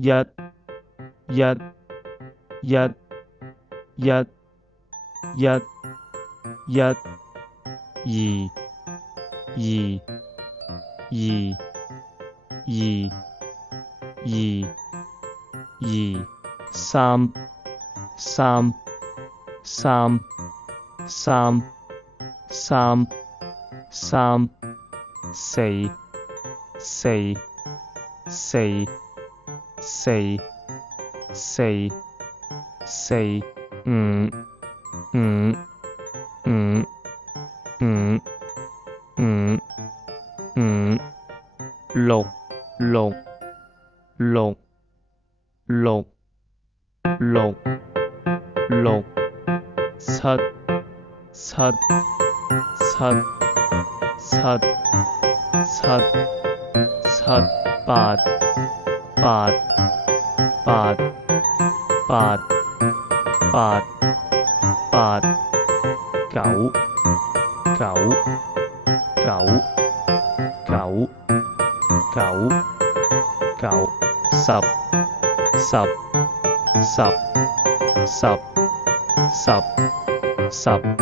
一、一、一、一、一、一、二、二、二、二、三、三、三、三、三、三、四、四、四、四、四、四、五、五、五、五、五、五、六、六、六、六、六、六、七、七、七、七、七、七、八、八、八、八、八、八、九、九、九、九、九、九、十、十、十、十、十、十。